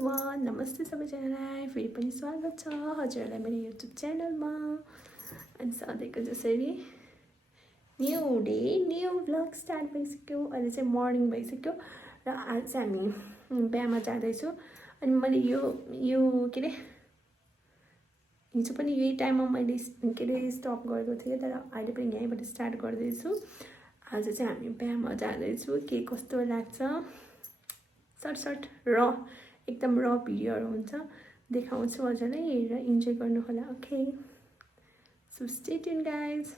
Everyone नमस्ते सबैजनालाई फेरि पनि स्वागत छ हजुरहरूलाई मेरो युट्युब च्यानलमा अनि सधैँको जसरी new day new vlog start भइसक्यो अहिले चाहिँ मर्निङ भइसक्यो र आज चाहिँ हामी बिहामा जाँदैछौँ अनि मैले यो के अरे हिजो पनि यही टाइममा मैले के अरे स्टप गरेको थिएँ तर अहिले पनि यहीँबाट स्टार्ट गर्दैछु आज चाहिँ हामी बिहामा जाँदैछौँ के कस्तो लाग्छ सर्ट र एकदम र भिडियोहरू हुन्छ देखाउँछु हजुरलाई हेरेर इन्जोय गर्नु होला okay so stay tune guys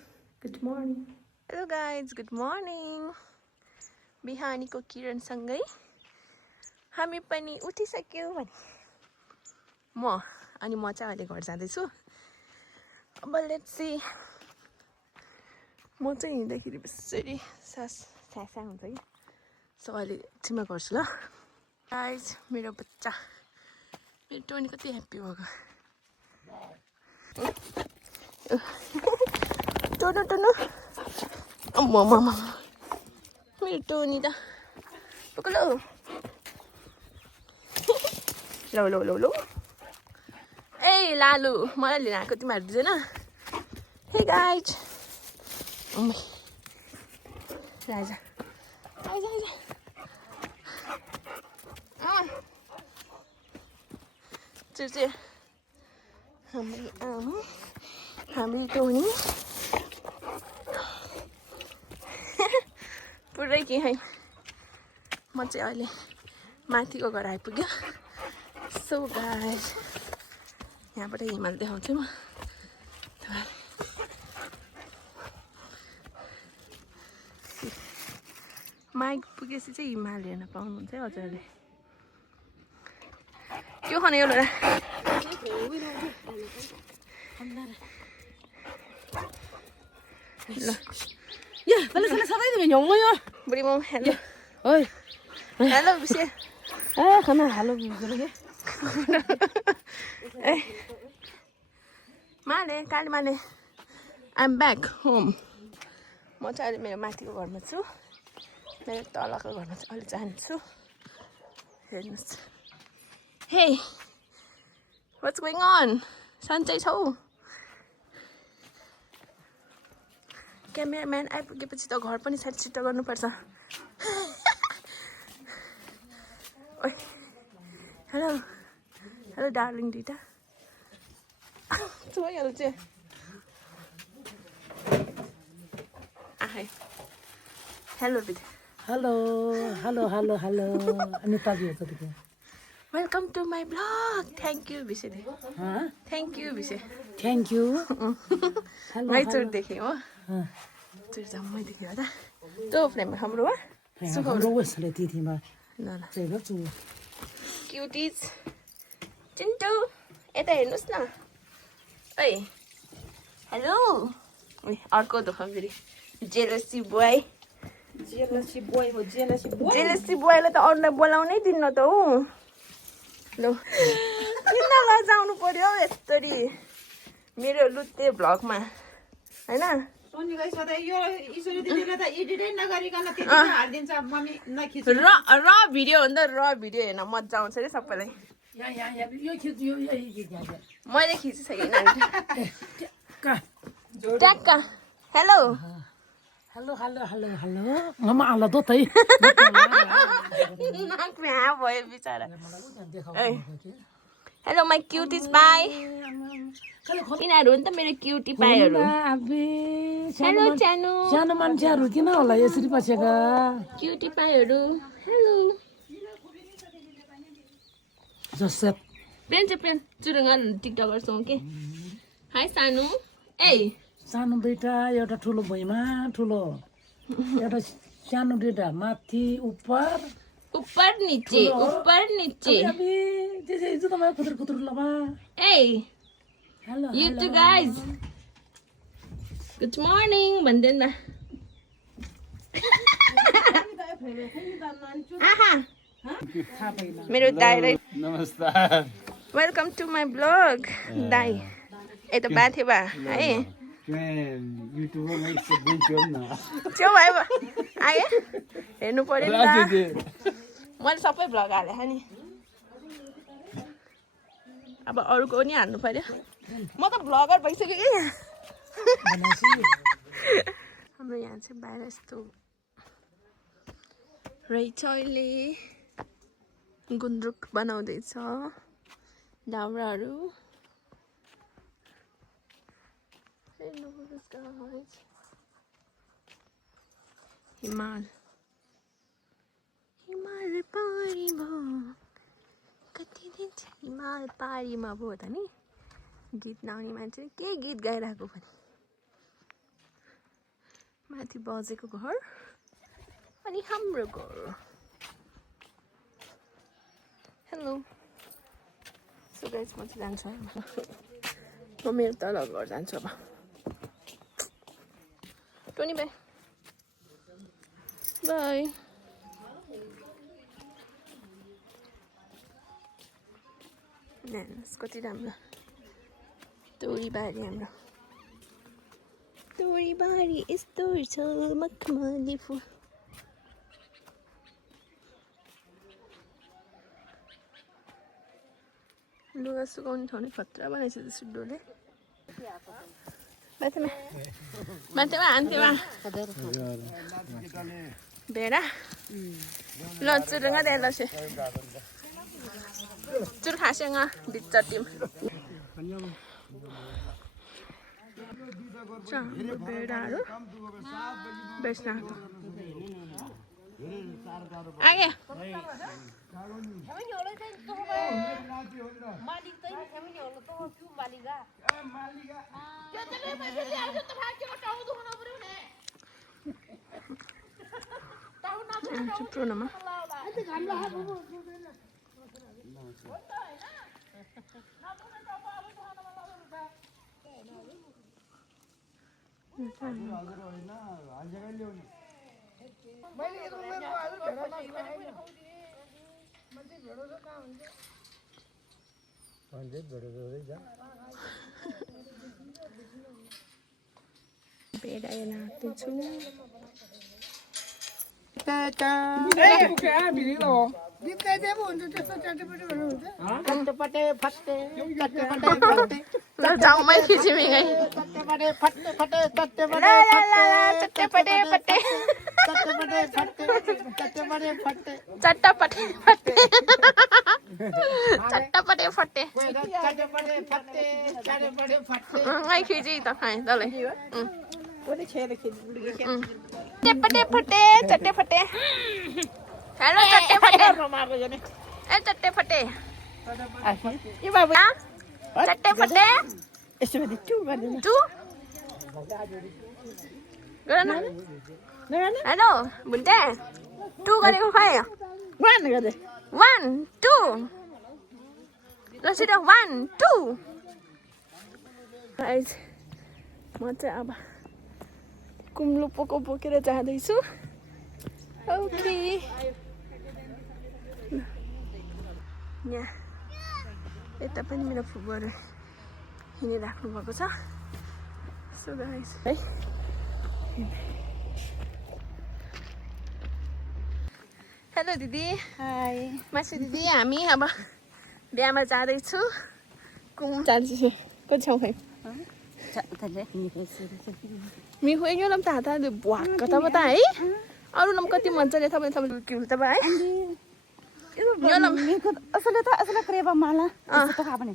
good morning hello guys good morning बिहानीको किरणसँगै हामी पनि उठिसक्यौँ भने म चाहिँ अहिले घर जाँदैछु अब लेट्स सी म चाहिँ हिँड्दाखेरि बेसरी सास हुन्छ कि सो अहिले एकछिनमा गर्छु ल गाइज मेरो बच्चा मेरो टोनी कति ह्याप्पी भएको टोनो अम्मा मेरो टोनी त पक्लो लो ए लालु मलाई लिन आएको तिमीहरू दिँदैन हे गाइज राजा चुचे हामी टोनी पुरै के है म चाहिँ अहिले माथिको घर आइपुग्यो सो गाइज यहाँबाट हिमाल देखाउँछु म माइक पुगेपछि चाहिँ हिमाल हेर्न पाउनुहुन्छ है हजुरले के खाने एउटा बुढी मम हेलो हेलो बिसे माने काली माने आइएम ब्याक होम म चाहिँ अहिले मेरो माथिको घरमा छु मेरो तलको घरमा चाहिँ अहिले जान्छु हेर्नुहोस् हे व्हाट्स गोइङ अन सन्चै छौ क्यामेराम्यान आइपुगेपछि त घर पनि साइड छिट्टो गर्नुपर्छ ओइ हेलो डार्लिङ दुइटा छोइहाल्छु आए हेलो बिदा हेलो नेपाली हो त welcome to my blog thank you भिसे थ्याङ्क यू भिसे थ्याङ्क यू मैं चोट देखेँ हो चोट जम्मै देखेँ हो त त्यो फ्रेम हाम्रो हो तिथिमा ल क्युटिज चिन्टु यता हेर्नुहोस् न है हेलो अर्को दोकान फेरि जेलसी बोयलाई त अरूलाई बोलाउनै दिन्न त हौ ल किन लजाउनु पर्यो यसरी मेरो लुते भ्लगमा होइन र भिडियो हो नि त र भिडियो हेर्न मजा आउँछ अरे सबैलाई मैले खिचिसकेँ ट्याक्का हेलो ममा आला दो तै नाक भ्या भयो बिचरा हेलो माई क्युटिज पाई यिनीहरू हो नि त मेरो क्युटी पाईहरू हेलो सानो मान्छेहरू किन होला यसरी बसेका क्युटी पाईहरू हेलो जसत पेन चुरुङ्ग टिकटकरसँग के हाई सानो ए सानो दुईटा एउटा ठुलो भुइँमा ठुलो एउटा सानो दुईटा माथि ऊपर नीचे खुतुर लबा ए you two guys good morning भन्दैन न मेरो दाइलाई नमस्कार वेलकम टु माई ब्लग दाइ यता बाथे बा है छेउ भयो आयो हेर्नु पर्यो नि त मैले सबै भ्लग हालेँ नि अब अरूको पनि हान्नु पर्यो म त भ्लगर भइसक्यो कि हाम्रो यहाँ चाहिँ बाहिर यस्तो रहेछ अहिले गुन्द्रुक बनाउँदैछ दाउराहरू हिमाल हिमाल पारीमा कति दिन हिमाल पारीमा भयो त नि गीत गाउने मान्छे के गीत गाइरहेको पनि माथि बजेको घर अनि हाम्रो घर हेलो सो गाइस म चाहिँ जान्छु म मेरो तल घर जान्छु अब टोनी बाई बाई कति राम्रो तोरीबारी हाम्रो तोरीबारी यस्तो छ मखमली फुल लुगा सुकाउने ठाउँ खतरा बनाएछ जस्तो डोले माथेमा हान्थेमा भेडा ल चुरुङ्गा दे ल चुर खासेङ भित्र टिम भेडाहरू बेच्न आगे Bruno Beda ya natin semua. Tahu main kisi mengai. Ngai kisi tak hai, dah le. चट्टे फटे हेलो चट्टे फटे ए चट्टे फटे ये बाबू चट्टे फटे यसो भनि टु भन्नु टु गर्न हेलो बुन्टे टु गरेको खै 1 गरे 1 2 ल सिधा 1 2 गाइस म चाहिँ अब कुम्लो पोको बोकेर जाँदैछु ओके यहाँ यता पनि मेरो फुपूहरू हिँडिराख्नु भएको छ सो गाइस है हेलो दिदी हाई मासु दिदी हामी अब बिहामा जाँदैछु कुम जाँदैछु कति छौँ खै मिखो यो लम ताता बुवाक कता बता है अरु लम कति मज्जाले तपाईले किउ त भाइ यो लम मिखो असले क्रेबा माला त खा भने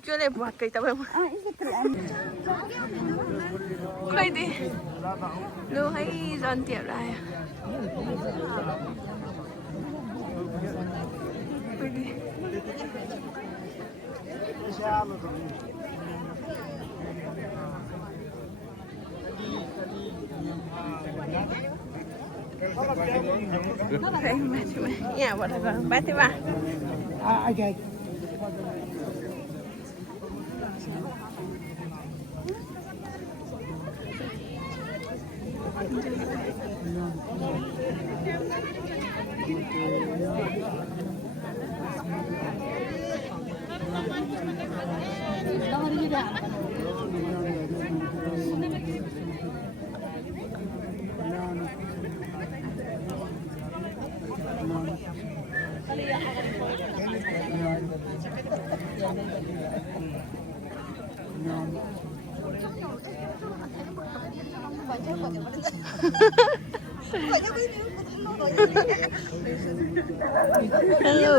केले बुवाक कै तपाई खै दे लो है जन्तीहरु आयो यहाँबाट बाटे बा Hello.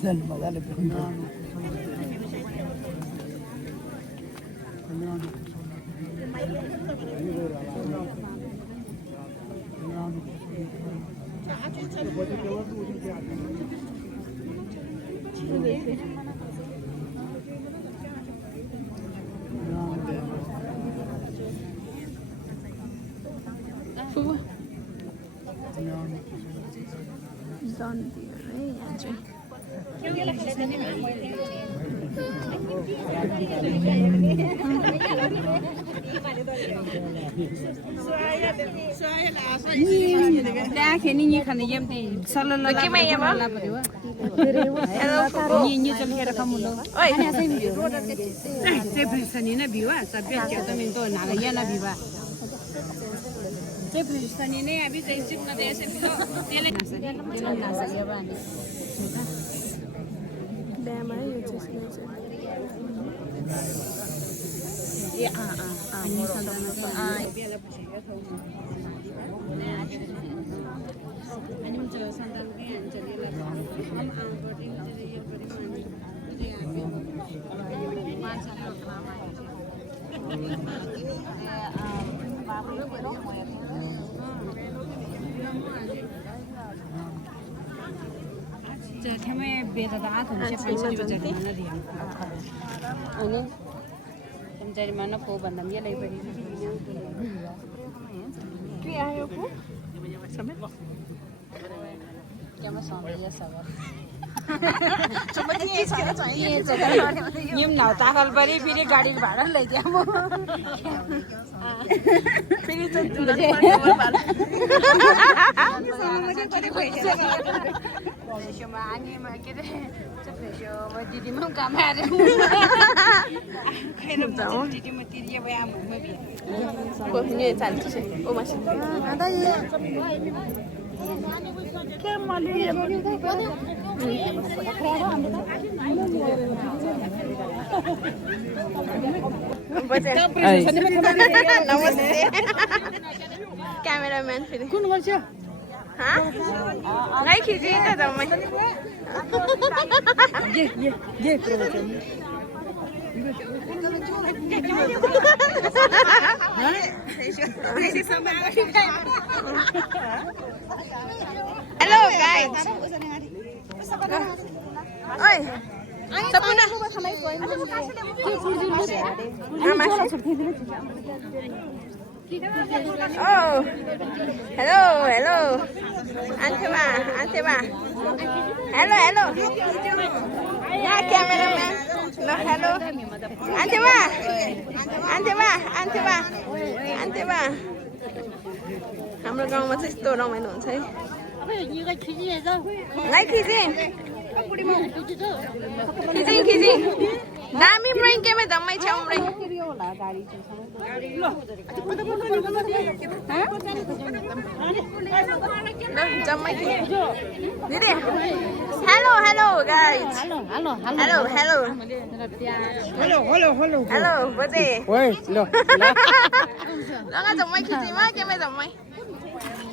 चल मजाले जरिमाना को भन्दा पनि यसलाई पनि के आयो को समय केमा सम्झिया सब नियम नाउ ताकल परि फेरि गाडी भाडा लैदिया म फेरि त तुरन्त Presyo maani kita presyo didi mo kamera. Kaya naman didi mo tiriya ba yung mabi. Kok ini cantik sih. Oh masih. Ada ya. Namaste. Cameraman फिर. कुन गर्छ हाँ? नहीं खींचिएगा तो मैं. ये प्रवचन. Hello guys. Oi. Sapuna. Oh. Hello, hello. Antema, Antema. Hello, hello. Yeah, cameraman. No, hello. Antema. Antema, Antema. Antema. हाम्रो गाउँमा चाहिँ यस्तो रमाइलो हुन्छ है. नाइ खिची. खिचिङ खिचिङ. दामी म्रै केमे दम्मै छ म्रै. ल जम्मै दिदी. Hello hello guys. Hello hello hello. Hello बजे. ओइ ल ल जम्मै खिचिमा केमे जम्मै.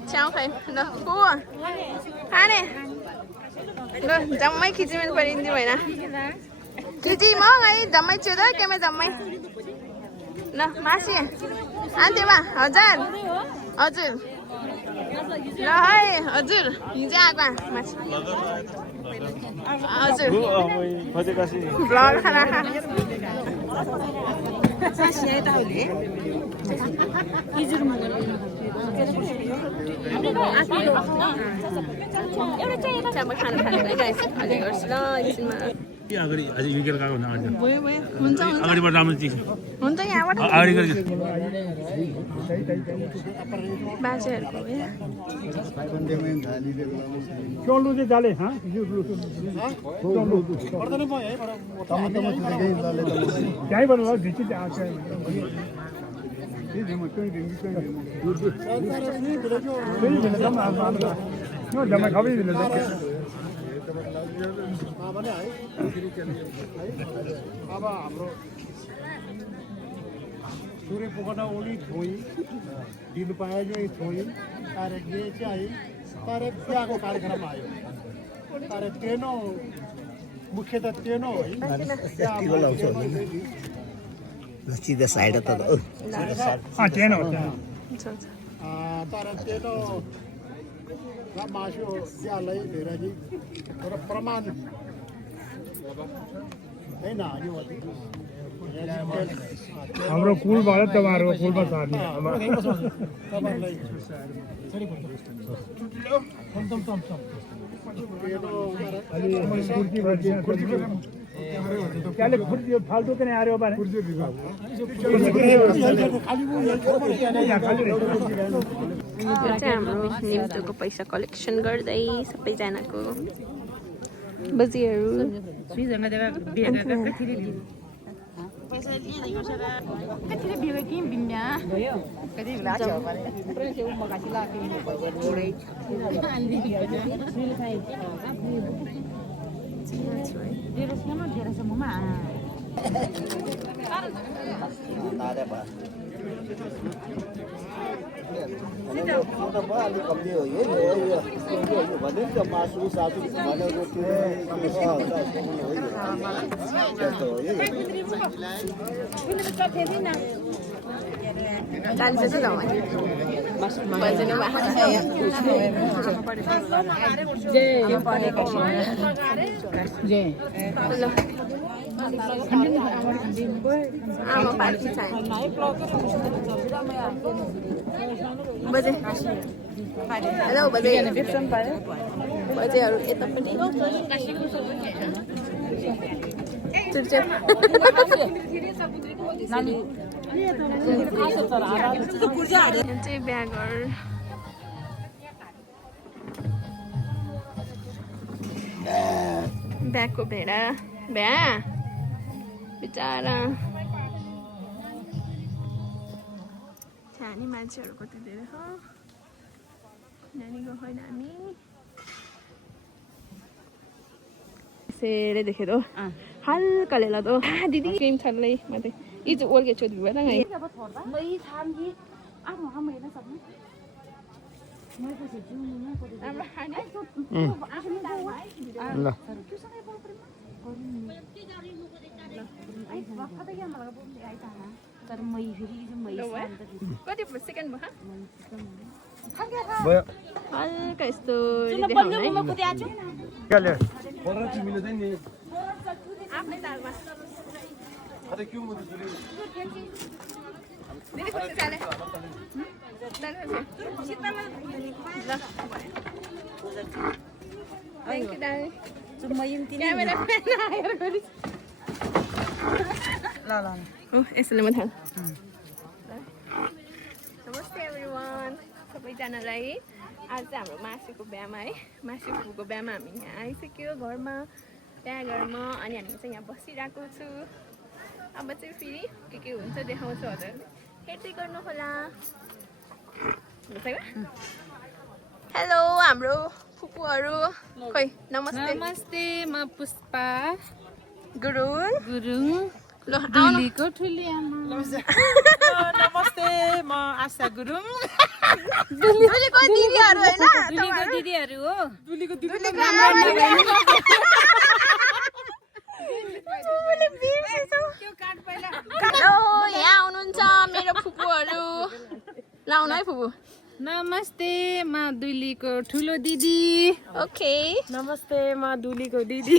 छ्याउ खै ल को खाने ल जम्मै खिचिमेन परिन्दी भएन खिची म है जम्मै छु त केमे जम्मै ल मासी आन्टीमा हजुर हजुर ल है हजुर हिजो आएको मासी हजुर ब्लग खाना खा सासी आए ताउले हिजुरमा खाना खाने गाइस अहिले गर्छु ल एकछिनमा कि अगाडि अझै युकेर गएको हुँदा अगाडि भयो भयो हुन्छ हुन्छ अगाडिबाट राम्रो देख्छ हुन्छ यहाँबाट अगाडि गरेको बाजेहरूको हो यहाँ चल्नु चाहिँ जाले हाँ त्यहीँबाट भयो भित्री आएको जम्मै खबै दिनु अब हाम्रो सूर्य पुगन ओली छोई दिनु पायो जो छोई तर ये चाहिँ तर बिहाको कार्यक्रम आयो तर तेनो मुख्य त तेनो हो सीधा साइड त तेनो हुन्छ हुन्छ तर तेनो मासु बिहालाई धेरै तर प्रमाण होइन यो हाम्रो कुलबाट तपाईँहरूको कुलमा सार्ने त्यहाँले खुर्ची फाल्टु पनि आयो बारे यो चाहिँ हाम्रो निम्तोको पैसा कलेक्सन गर्दै सबैजनाको बजीहरू अलिक कम्ती हो भन्यो मासु सासु भन्यो रोटी हेलो बजेहरू यता पनि चाहिँ ब्यागर ब्यागको भेडा भ्या बिचारा छानी मान्छेहरू कति धेरै हो नानी गएको होइन हामी सेरे देखे दो हल्का ले ला दो दीदी क्रीम छल्लै माथि इज ओल्के चोदी भएर गए कति सेकेन्ड भयो हल्का यस्तो आफ्नै तालमा दिदी खुसी चाले यसले म थाल नमस्ते एभ्रिवान सबैजनालाई आज चाहिँ हाम्रो मासीको बिहामा है मासी फुपूको बिहामा हामी यहाँ आइसक्यो घरमा त्यहाँ घरमा अनि हामी चाहिँ यहाँ बसिरहेको छु अब चाहिँ फेरि के हुन्छ देखाउँछु हजुरहरूले हेर्दै गर्नु होला हेलो हाम्रो फुपूहरू खोइ नमस्ते नमस्ते म पुष्पा गुरुङ गुरुङ ल दुलीको ठुली आमा नमस्ते म आशा गुरुङ दुलीको दिदीहरू हैन दुलीको दिदीहरू हो दुलीको दिदी यहाँ आउनुहुन्छ मेरो फुपूहरू लाउनु है फुपू नमस्ते म दुलीको ठुलो दिदी ओके नमस्ते म दुलीको दिदी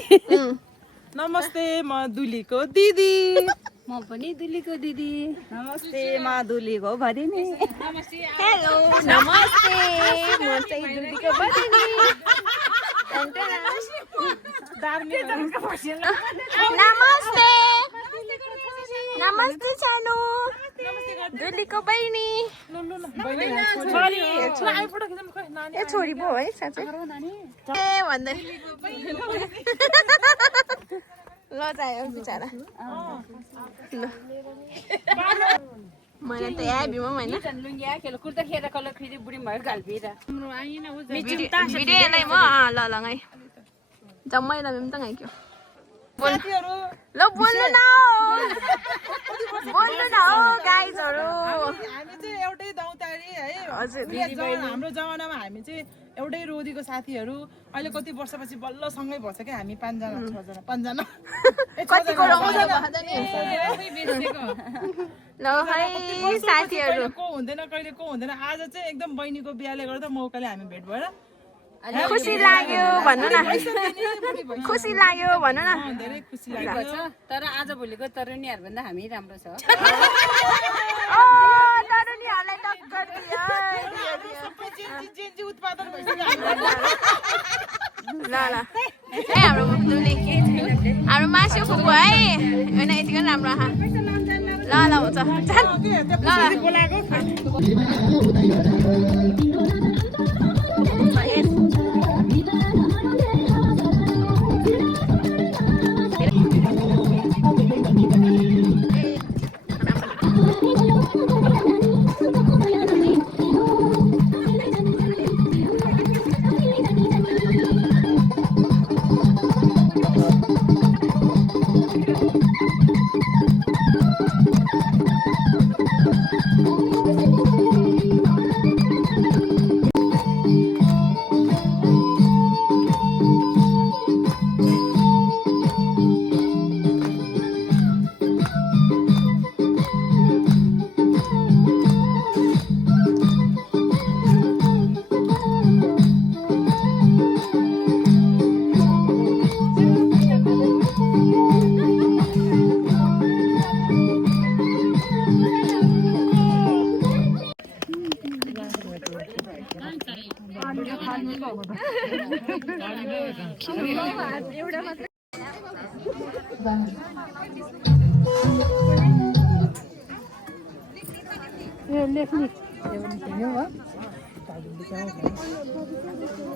नमस्ते म दुलीको दिदी म पनि दुलीको दिदी नमस्ते म दुलीको भदिनी हेलो नमस्ते म चाहिँ दुलीको बहिनी नमस्ते नमस्ते सानो दुलीको बहिनी ए छोरी पो है साँच्चै ए भन्दै ल जायो बिचरा ल मैले त यहाँ बिमा होइन भिडियो नै म ल ल है जम्मै ल त गाइक्यो ल बोल्नु न बोल्नु न हो गाइजहरू हामी चाहिँ एउटै दौतारी है हजुर हाम्रो जमानामा हामी चाहिँ एउटै रोदीको साथीहरू अहिले कति वर्षपछि बल्ल सँगै भएछ क्या हामी 5 जना 6 जना 5 जना कतिको ल है साथीहरू को हुँदैन कहिले को हुँदैन आज चाहिँ एकदम बहिनीको बिहाले गर्दा मौकाले हामी भेट भएर खुसी लाग्यो भन्नु न खुसी लाग्यो भन्नु न धेरै खुसी लाग्यो तर आज भोलिको तरुणीहरू भन्दा हामी राम्रो छ ओ तरुणीहरूलाई टक्कर दियो जेन्जी उत्पादन भइसक्यो ल ल ए हाम्रो दुली हाम्रो मासु फुपू है होइन यतिको राम्रो आहा ल ल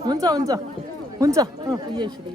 हुन्छ हुन्छ हुन्छ हुन्छ यसरी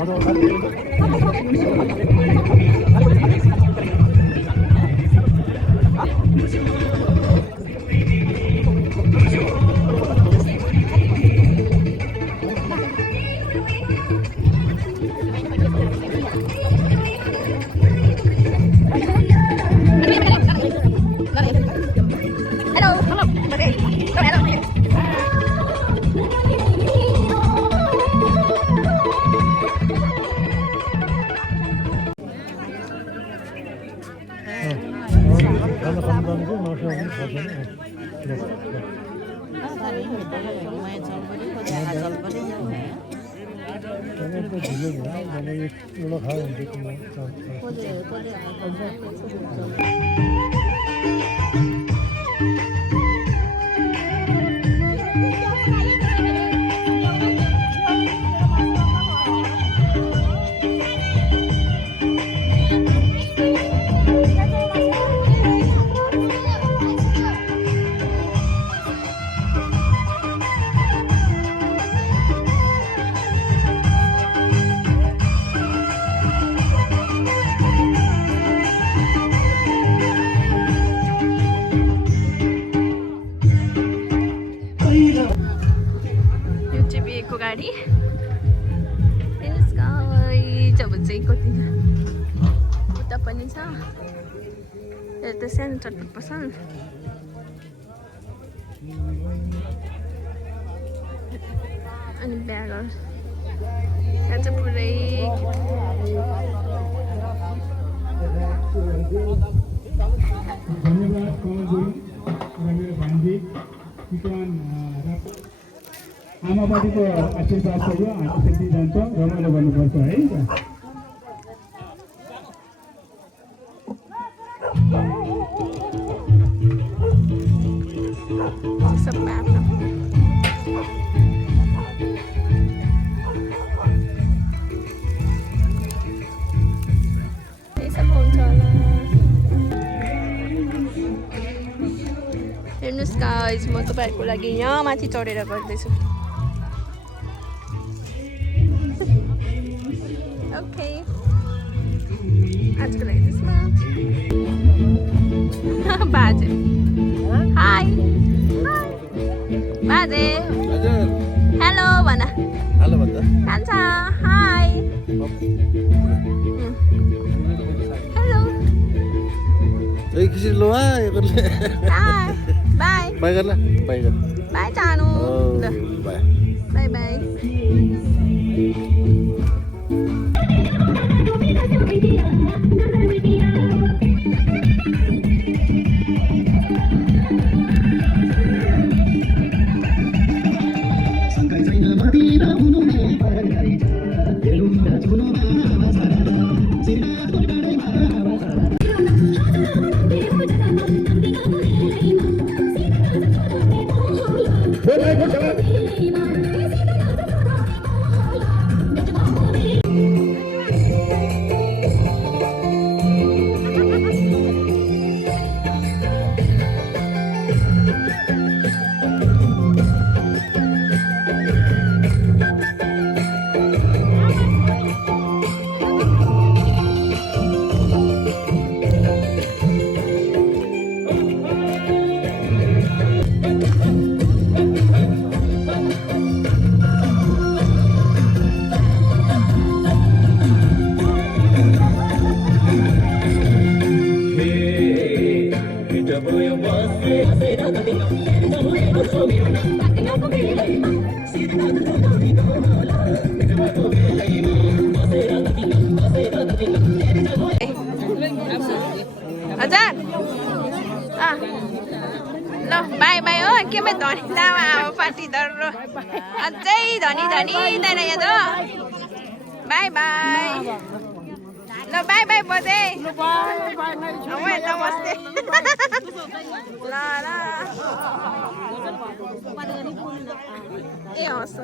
खाना खानु जानु मासु आउनु एउटा खायो यो चाहिँ बिहेको गाडी हेर्नुहोस् गाई जब चाहिँ कति उता पनि छ यता सानो चटपट पसल अनि ब्यागर यहाँ चाहिँ पुरै धन्यवाद कमलजी र मेरो भान्जी किसान आमाबाबुको आशीर्वाद छ यो हामी त्यति जान्छौँ रमाइलो गर्नुपर्छ है सब आफ्नो सब हुन्छ होला हेर्नुहोस् गाइज म तपाईँहरूको लागि यहाँ माथि चढेर गर्दैछु ओके आजको लागि त्यसमा बाजे हाई बाजे हेलो भन हेलो भन्दा कान्छ हाई हेलो ए किसी लो आ गर्ले हाई बाई बाई गर्ला बाई गर बाई जानु ल बाई बाई बाई हजुर ल बाई बाई हो के में धनी दावा पार्टी दर्रो अझै धनी धनी दैन यहाँ बाई बाई ल बाई बाई बजे नमस्ते ल ल ए हस्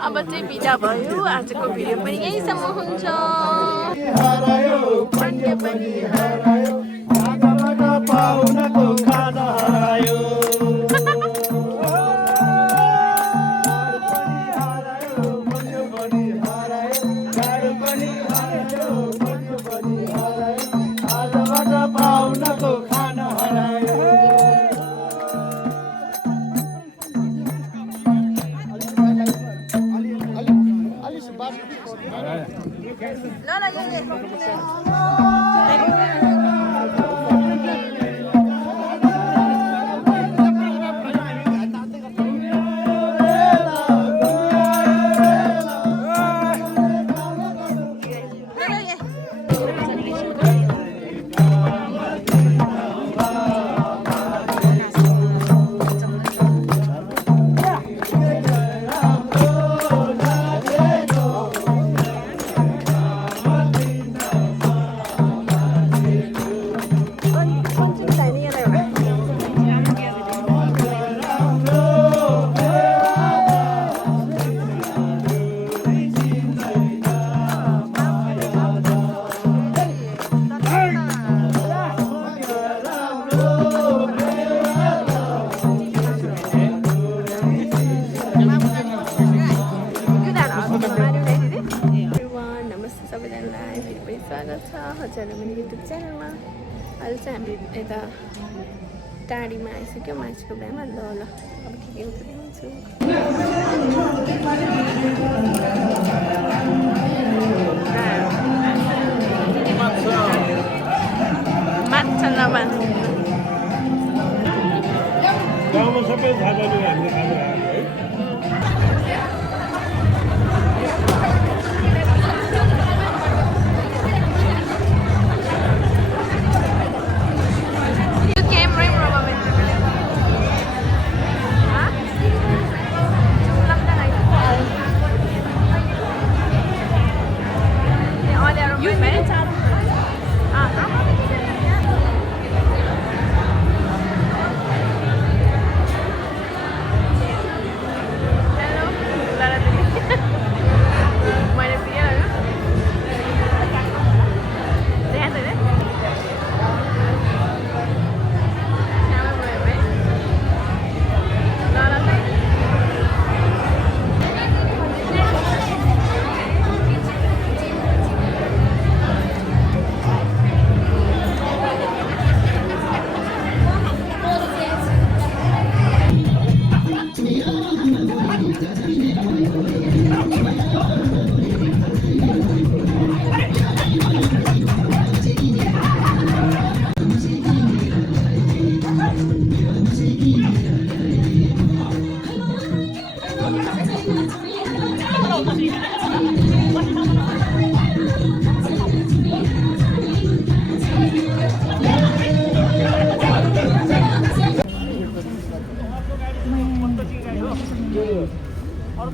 अब चाहिँ बिदा भयो आजको भिडियो पनि यहीसम्म हुन्छ पाउनको खाना हरायो नमस्ते सबैजनालाई फेरि पनि स्वागत छ हजुरहरू मेरो युट्युब च्यानलमा। अहिले चाहिँ हामी यता टाढीमा आइसक्यो मान्छेको बिहामा। ल ल अब के हुन्छ देखाउँछु। माछा नमान्छ गाउँमा सबै थाहा पाउने हामीले खाजा खाएको है।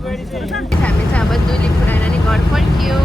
हामी चाहिँ अब दुली पुऱ्याएर नि घर फर्क्यो।